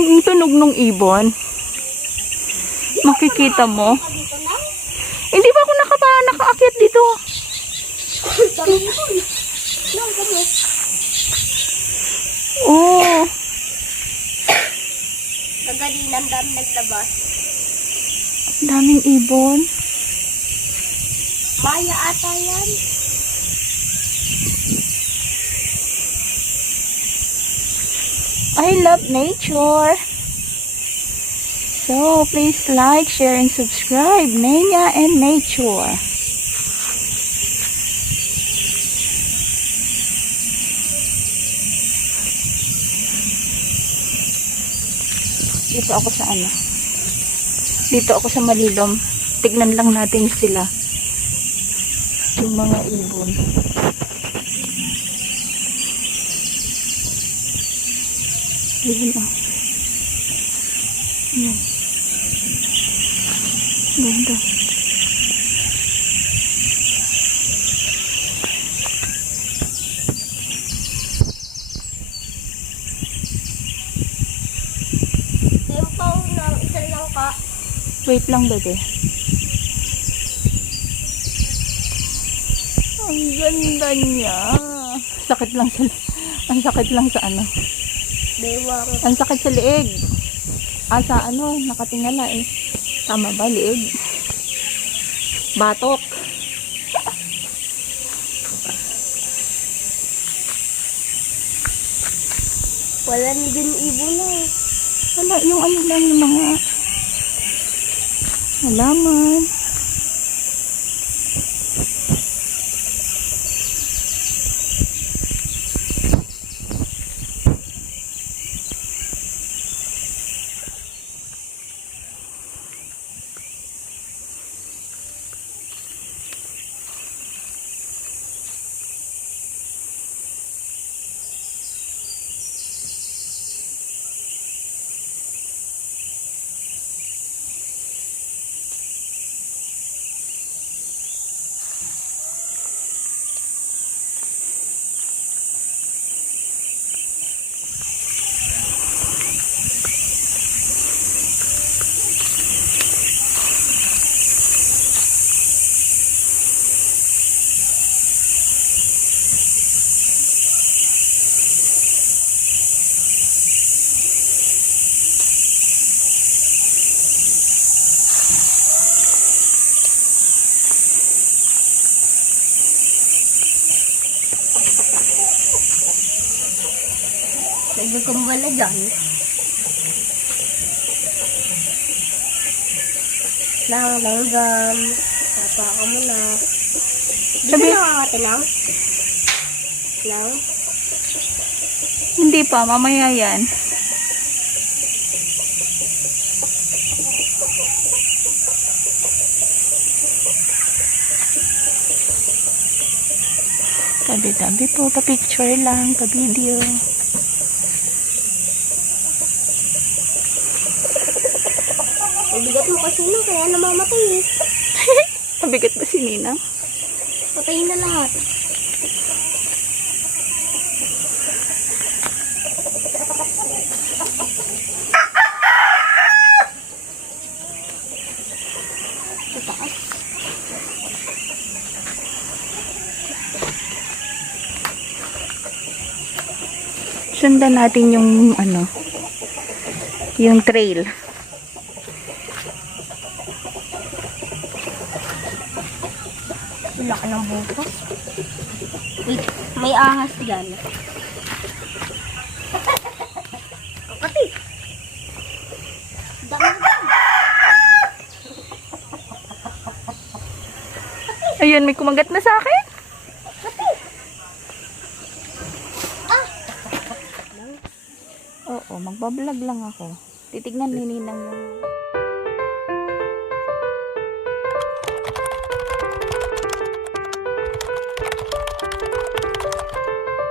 Yung tunog ng ibon. Makikita mo. Hindi ba ako nakaakyat dito? Oo. Kagalinang dami naglabas. Daming ibon. Maya ata yan. I love nature. So, please like, share, and subscribe. Nenya and Nature. Dito ako sa ano. Dito ako sa Malilom. Tignan lang natin sila. Yung mga ibon. Ibon ah. Ayan. Ganda. Tempaw ng isa lang ka. Wait lang, bebe. Ang ganda niya. Sakit lang sa... Ang sakit lang sa ano. Bewang. Ang sakit sa liig. Sa ano, nakatingala eh. Tama ba, liig? Batok. Wala ni din ibon na. Wala, yung ano lang, yung mga halaman. Nagkukumbala dyan. Langgam. Papa ka muna. Di ba nakakatilang? Lang? Hindi pa, mamaya yan. Tabi-tabi po, pa-picture lang, pa-video. Mabigat mo kasi no, kaya namamatay eh. Mabigat ba si Nina? Patayin na lahat. Sa taas. Sundan natin yung ano, yung trail. Laki ng buto. Wait, may ahas dyan. Pati. Dami na dyan. Ayun, may kumagat na sa akin. Oo, magbablog lang ako. Titignan ni Ninang yung